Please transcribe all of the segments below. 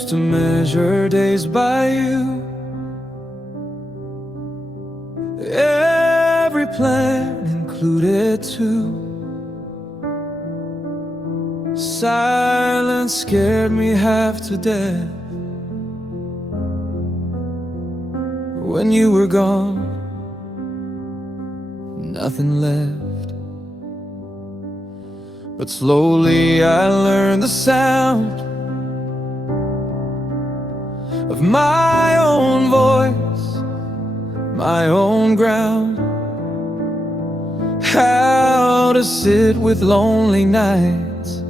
used to measure days by you. Every plan included two. Silence scared me half to death. When you were gone, nothing left. But slowly I learned the sound of my own voice, my own ground. How to sit with lonely nights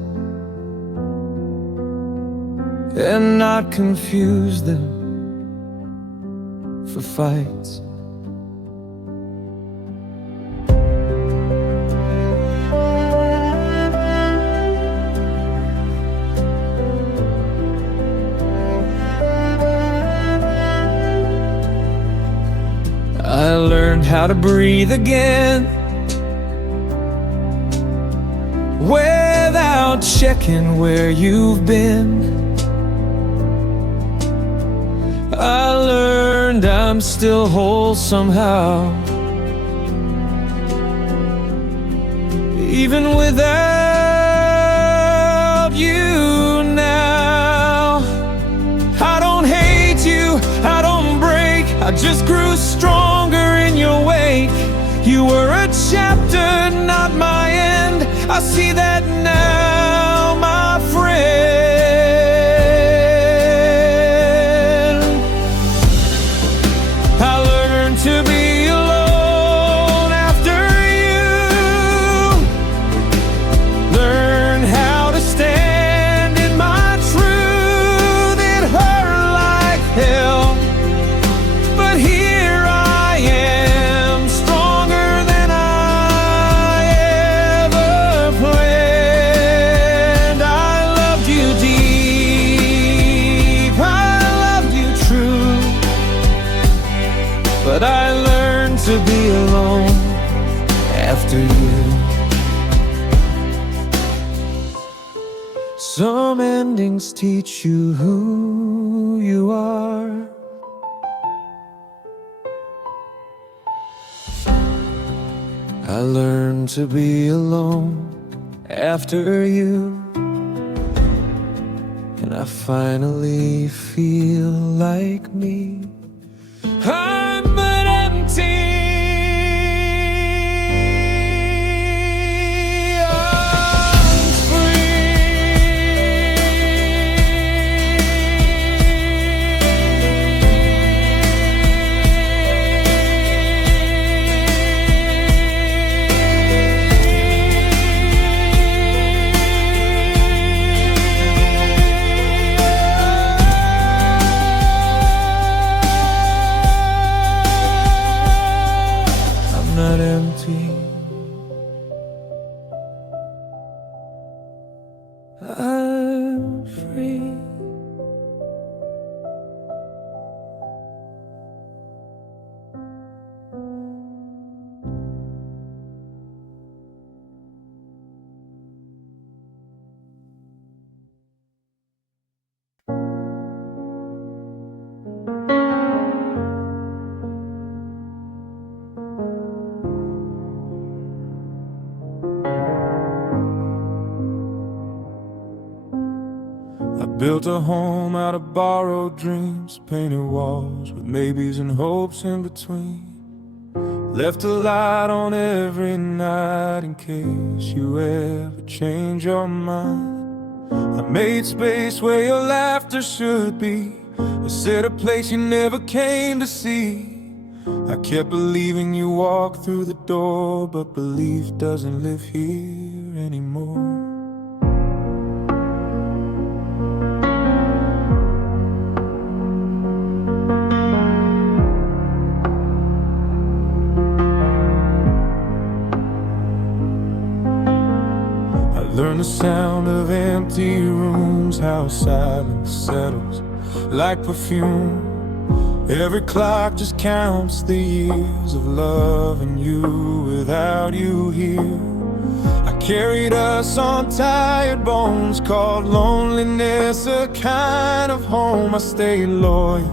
and not confuse them for fights. I learned how to breathe again without checking where you've been. I learned I'm still whole somehow, even without you now. I don't hate you, I don't break, I just grew stronger in your wake. You were a chapter, not my end. I see that now, my friend. I learned to be alone after you. Learn how to stand in my truth. It hurt like hell, but here I am, stronger than I ever planned. I loved you deep, I loved you true, but I learned to be alone after you. Some endings teach you who you are. I learned to be alone after you, and I finally feel like me. I'm an empty not empty. I'm free. I built a home out of borrowed dreams, painted walls with maybes and hopes in between. Left a light on every night in case you ever change your mind. I made space where your laughter should be, I set a place you never came to see. I kept believing you walked through the door, but belief doesn't live here anymore. Learn the sound of empty rooms, how silence settles like perfume. Every clock just counts the years of loving you without you here. I carried us on tired bones, called loneliness a kind of home. I stayed loyal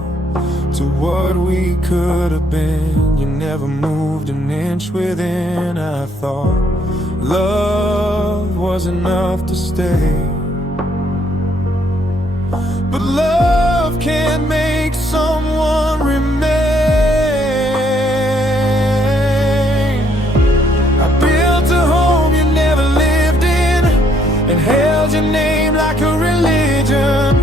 to what we could have been. You never moved an inch within. I thought love was enough to stay, but love can't make someone remain. I built a home you never lived in, and held your name like a religion.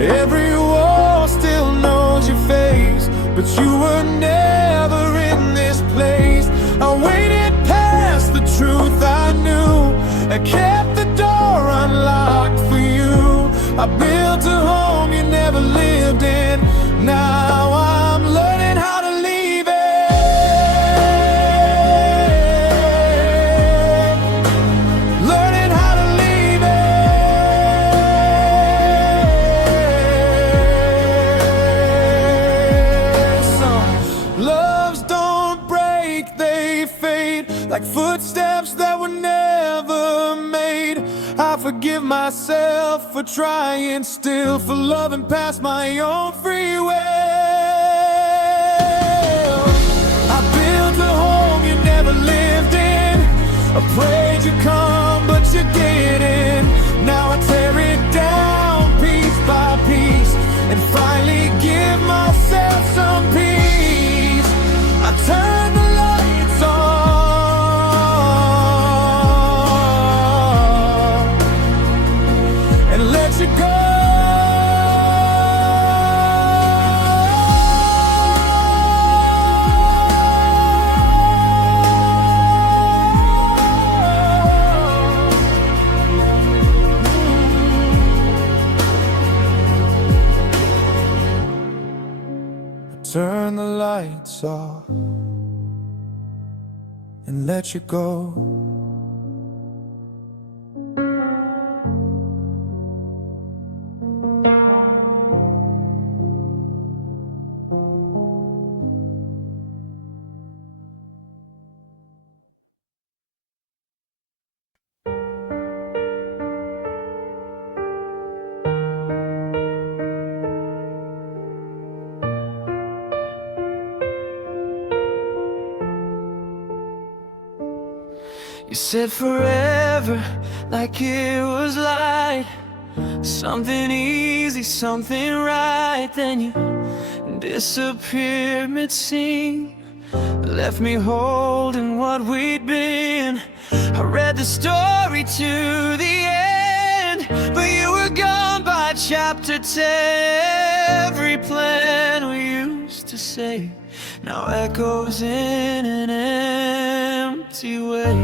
Every wall still knows your face, but you were never in this place. I waited past the truth I knew, I kept the door unlocked for you. I built a home you never lived in. Now I'm learning how to leave it, learning how to leave it. Some loves don't break, they fade like footsteps that were never made. I forgive myself for trying still, for loving past my own free will. I built a home you never lived in, I prayed you'd come but you didn't. Now I tear it down piece by piece, and finally give myself some peace. I turn the lights on and let you go. Turn the lights off and let you go. You said forever, like it was light, something easy, something right. Then you disappeared mid-scene, left me holding what we'd been. I read the story to the end, but you were gone by chapter 10. Every plan we used to say now echoes in an empty way.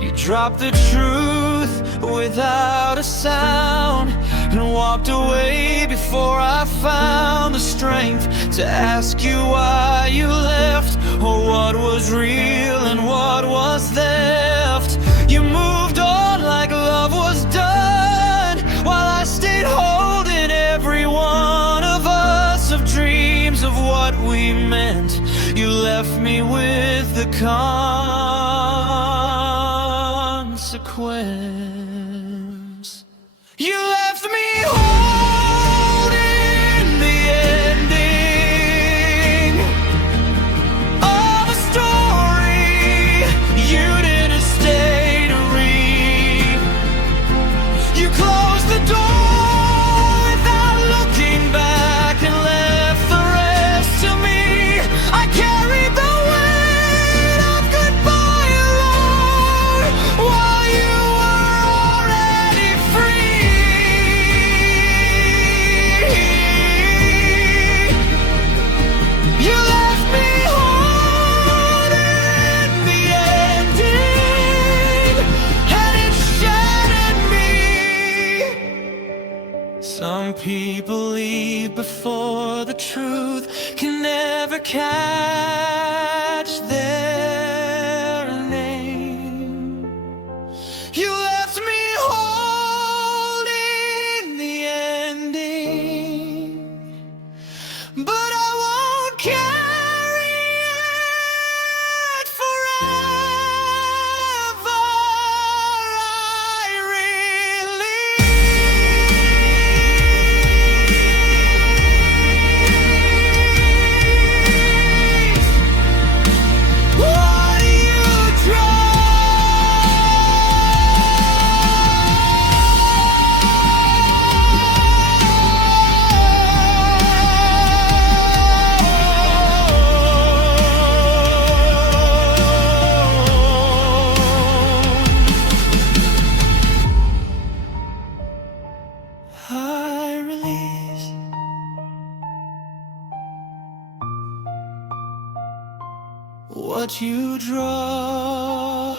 You dropped the truth without a sound and walked away before I found the strength to ask you why you left, or what was real and what was theft. You moved on like love was done, while I stayed holding every one of us, of dreams of what we meant. You left me with the consequence. You left me holding the ending of a story you didn't stay to read. You closed the door without looking back and left the rest to me. I carried the weight of goodbye alone, while you were already free. You left me holding the ending, and it shattered me. Some people leave before the truth can never catch their name. You left me holding what you draw.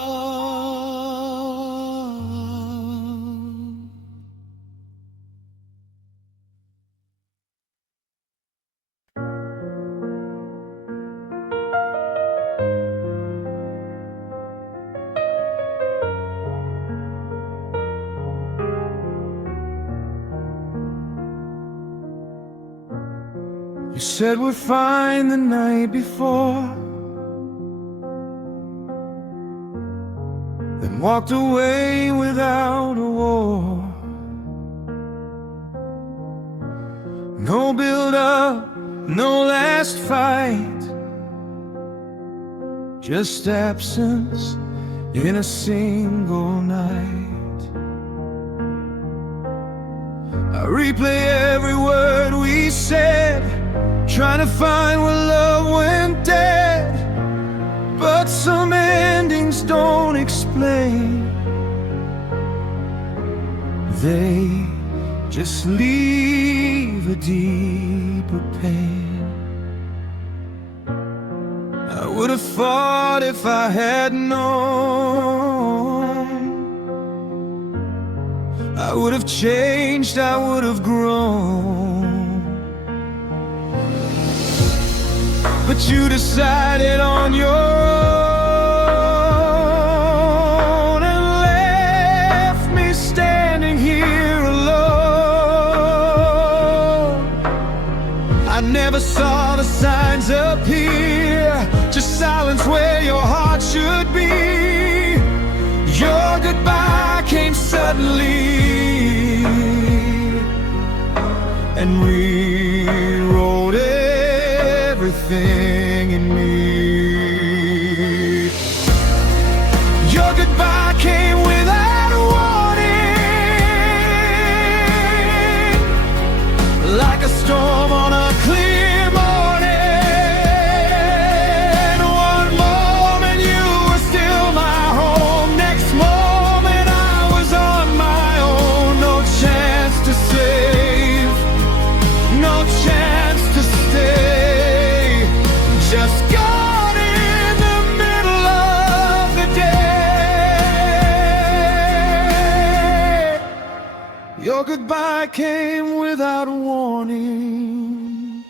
You said we're fine the night before, then walked away without a war. No build-up, no last fight, just absence in a single night. I replay every word we said, trying to find where love went dead. But some endings don't explain, they just leave a deeper pain. I would have fought if I had known, I would have changed, I would have grown. But you decided on your own and left me standing here alone. I never saw the signs appear, just silence where your heart should be. Your goodbye came suddenly and rewrote everything in me. Your goodbye came without warning, like a storm on a clear morning. One moment you were still my home, next moment I was on my own. No chance to save, no chance to stay, just gone in the middle of the day. Your goodbye came without warning.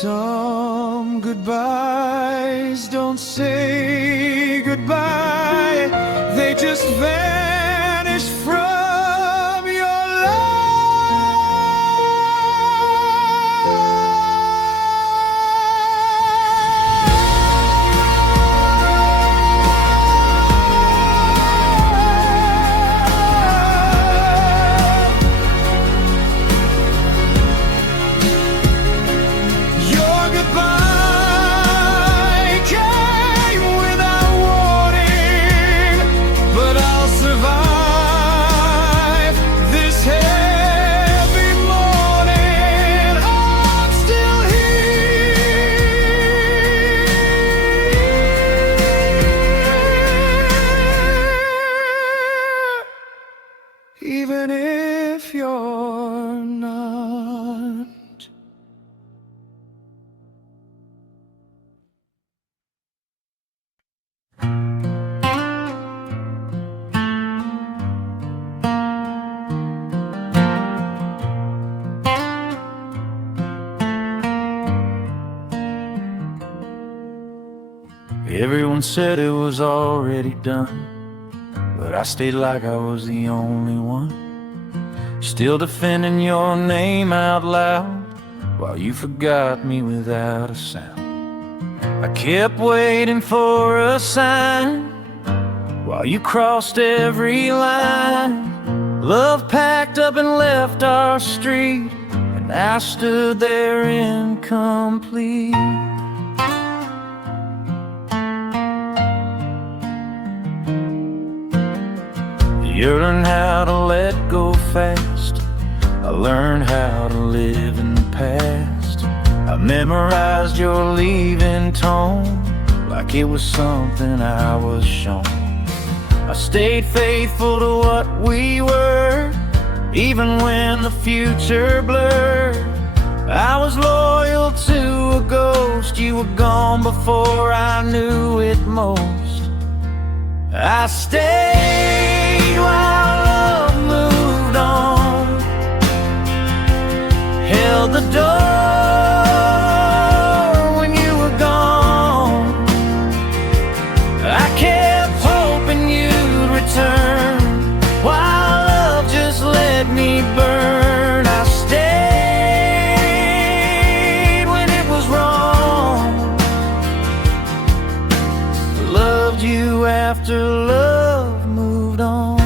Some goodbyes don't say goodbye, they just vanish from your even if you're not. Everyone said it was already done, but I stayed like I was the only one, still defending your name out loud, while you forgot me without a sound. I kept waiting for a sign, while you crossed every line. Love packed up and left our street, and I stood there incomplete. You learned how to let go fast, I learned how to live in the past. I memorized your leaving tone, like it was something I was shown. I stayed faithful to what we were, even when the future blurred. I was loyal to a ghost. You were gone before I knew it most. I stayed while love moved on, held the door when you were gone. I kept hoping you'd return while love just let me burn. I stayed when it was wrong, loved you after love moved on.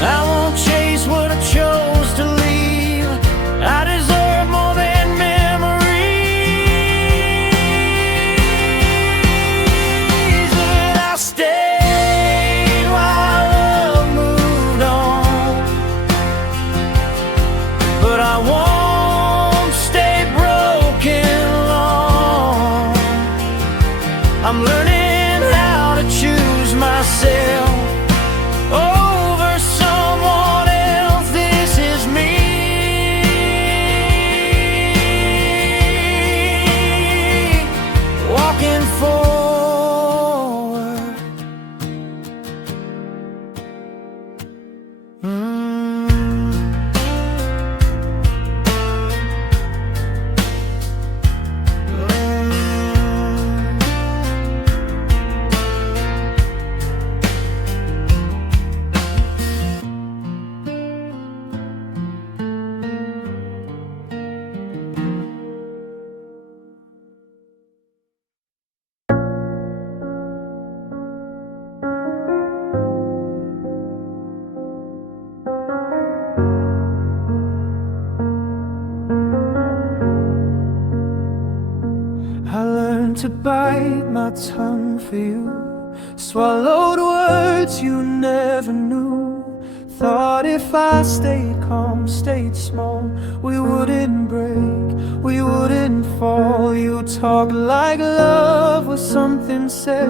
I won't chase what I chose to leave. I deserve more than memories. And I stayed while love moved on, but I won't stay broken long. I'm learning how to choose myself over someone else. This is me, walking forward. I learned to bite my tongue for you, swallowed words you never knew. Thought if I stayed calm, stayed small, we wouldn't break, we wouldn't fall. You talked like love was something said.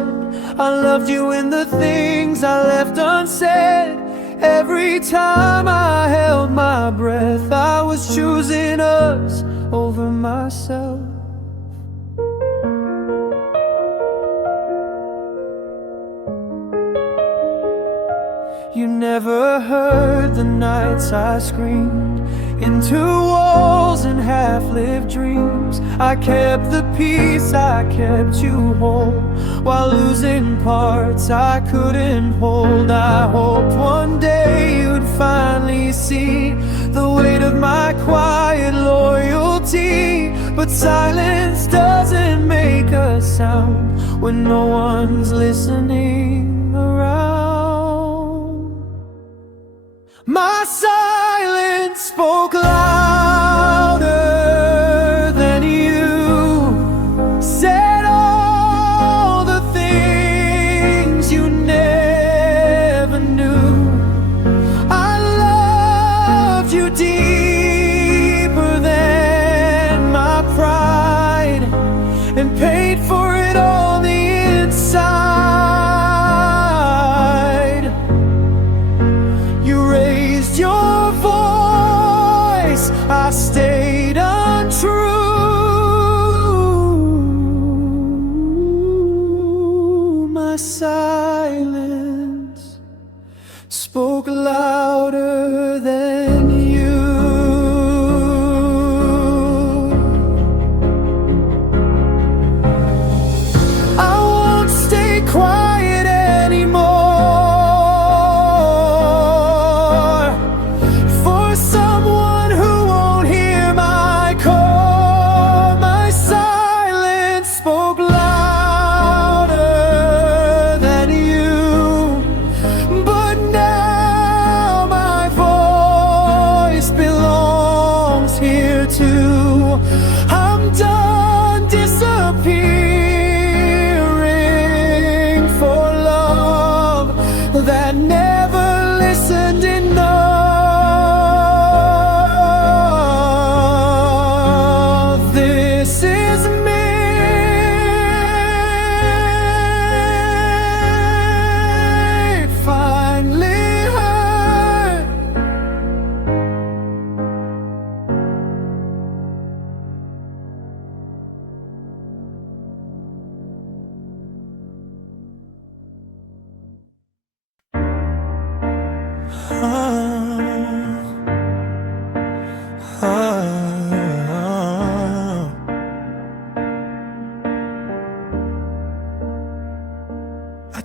I loved you in the things I left unsaid. Every time I held my breath, I was choosing us over myself. You never heard the nights I screamed into walls and half-lived dreams. I kept the peace, I kept you whole, while losing parts I couldn't hold. I hoped one day you'd finally see the weight of my quiet loyalty. But silence doesn't make a sound when no one's listening around. My silence spoke louder than you, said all the things you never knew. I loved you deeper than my pride, and paid for it on the inside. Your voice, I stayed untrue. My silence spoke louder than you. I won't stay quiet anymore. But now I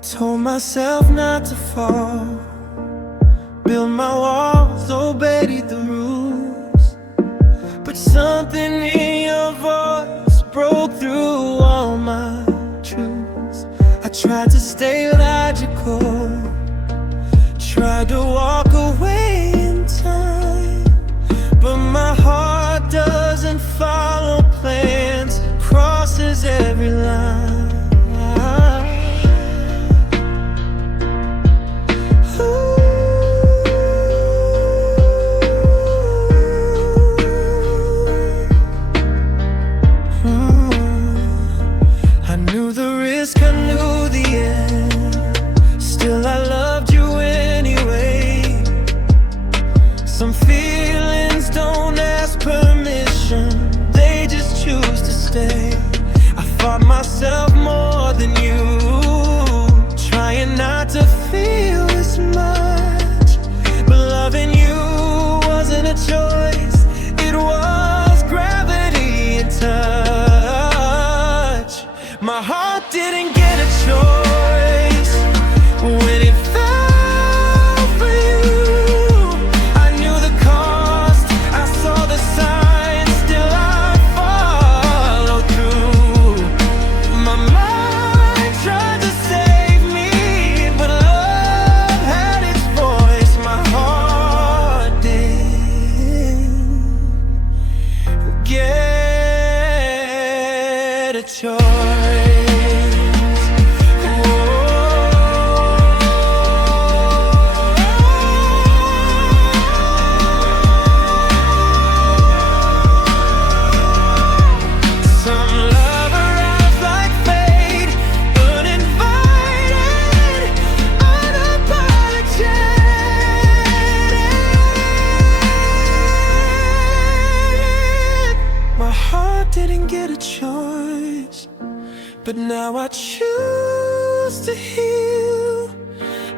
told myself not to fall, build my walls, obey the rules. But something in your voice broke through all my truths. I tried to stay logical, tried to walk away in time, but my heart doesn't follow plans, crosses every line. I knew the risk, I knew the end, still I loved you anyway. Some feelings don't ask permission, they just choose to stay. I fought myself more than you, trying not to feel this much. But loving you wasn't a choice, it was gravity and touch. My heart didn't get a choice when it fell for you. I knew the cost, I saw the signs, still I followed through. My mind tried to save me, but love had its voice. My heart didn't get a choice. Didn't get a choice, but now I choose to heal.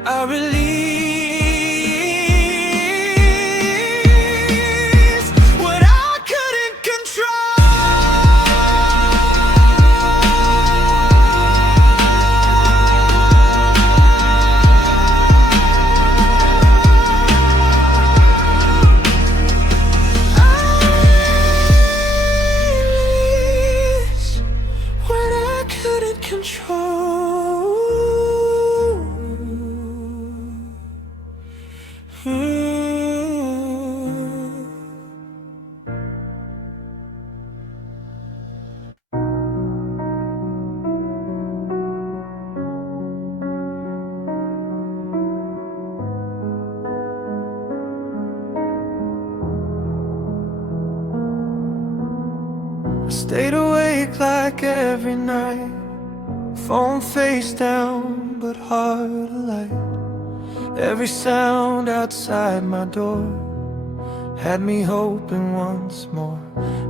I release what I couldn't stayed awake like every night, phone face down but heart alight. Every sound outside my door had me hoping once more.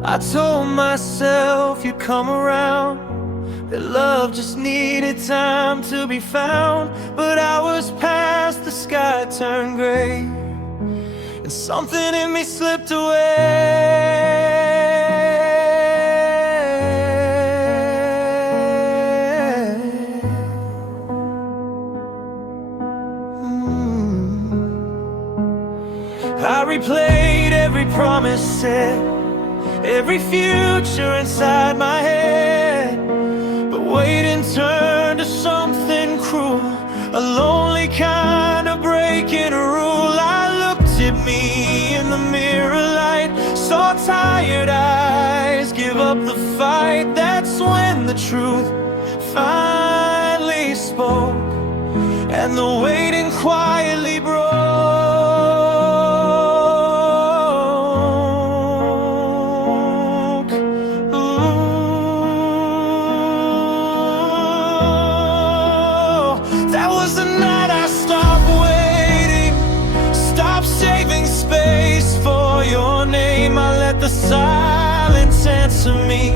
I told myself you'd come around, that love just needed time to be found. But hours passed, the sky turned gray, and something in me slipped away. I replayed every promise said, every future inside my head. But waiting turned to something cruel, a lonely kind of breaking a rule. I looked at me in the mirror light, saw tired eyes give up the fight. That's when the truth finally spoke, and the waiting quietly broke. That was the night I stopped waiting, stopped saving space for your name. I let the silence answer me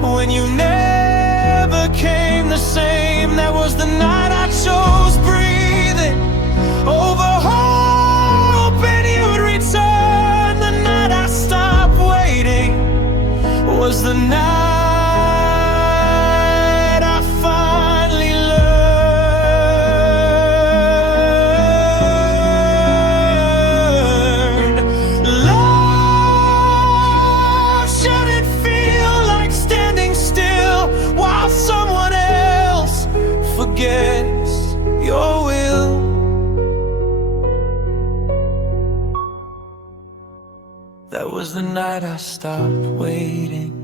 when you never came the same. That was the night I chose breathing over hope. was the night I finally learned love shouldn't feel like standing still while someone else forgets your will. That was the night I stopped waiting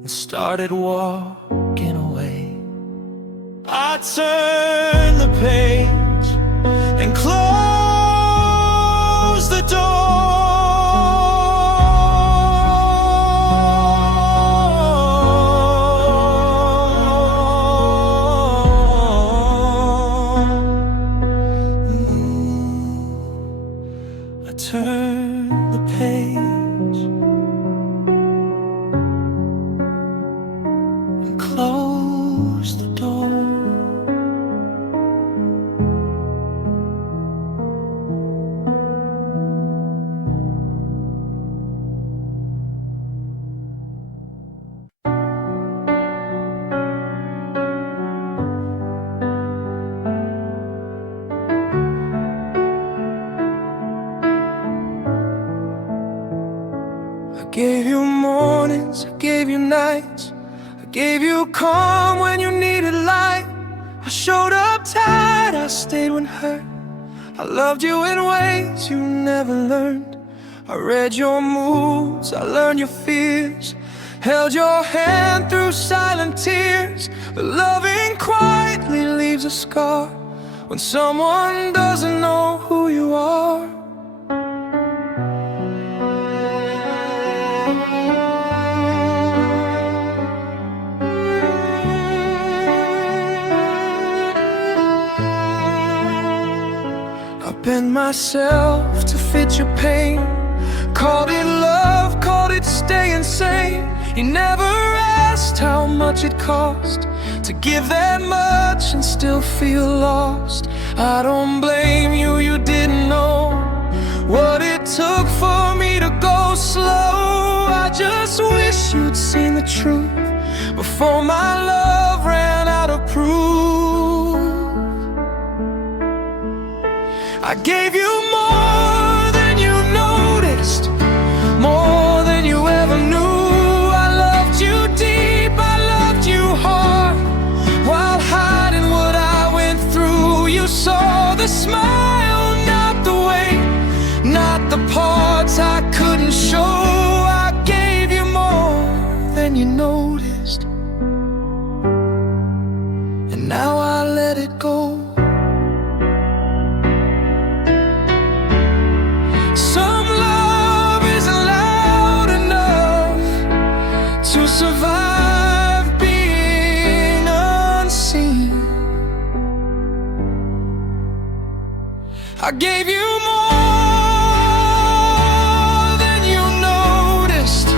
and started walking away. I turned the page and closed the door. I turned the page and closed the door. I gave you mornings, I gave you nights, I gave you calm when you needed light. I showed up tired, I stayed when hurt. I loved you in ways you never learned. I read your moods, I learned your fears, held your hand through silent tears. But loving quietly leaves a scar when someone doesn't know who you are. I bent myself to fit your pain, called it love, called it staying sane. You never asked how much it cost to give that much and still feel lost. I don't blame you, you didn't know what it took for me to go slow. I just wish you'd seen the truth before my love ran out of proof. I gave you more than you noticed, more than you ever knew. I loved you deep, I loved you hard, while hiding what I went through. You saw the smile, not the way, not the parts I couldn't show. I gave you more than you noticed, and now I let it go. Survive being unseen. I gave you more than you noticed,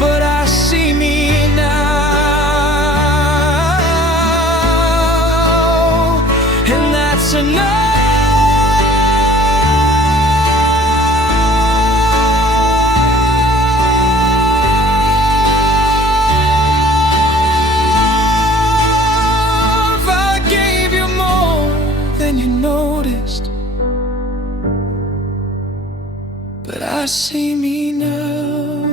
but I see me now, and that's enough. But I see me now,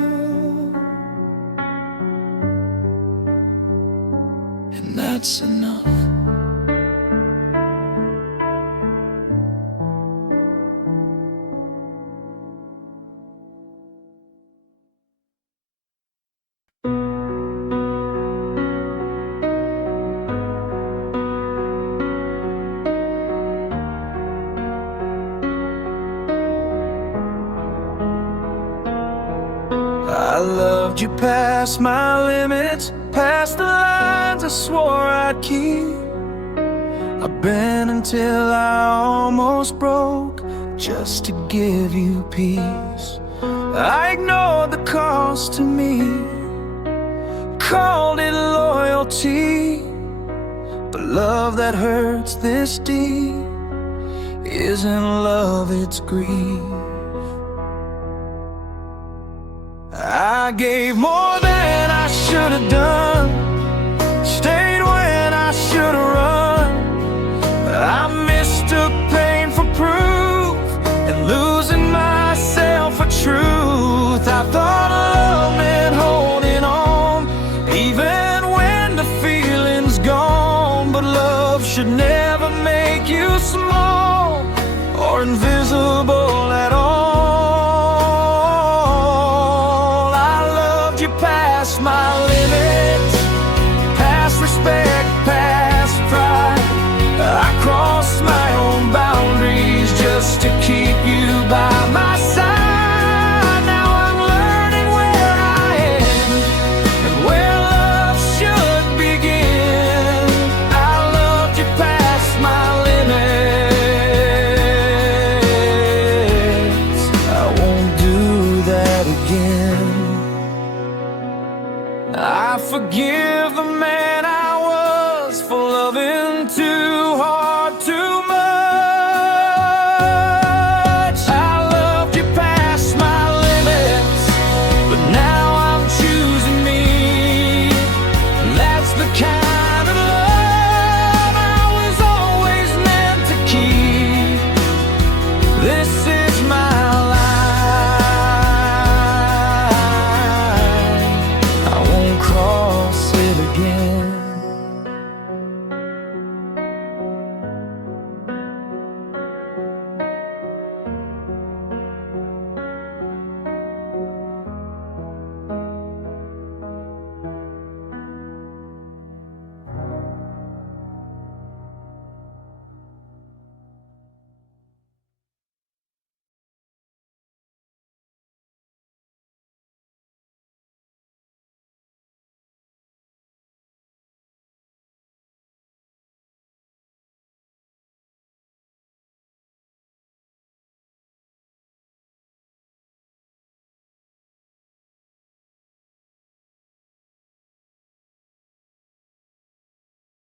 and that's enough. I loved you past my limits, past the lines I swore I'd keep. I bent until I almost broke just to give you peace. I ignored the cost to me, called it loyalty, but love that hurts this deep isn't love, it's grief. I gave more than should have done, stayed when I should have run. I mistook pain for proof and losing myself for truth. I thought love meant holding on even when the feeling's gone. But love should never make you small or invisible at all.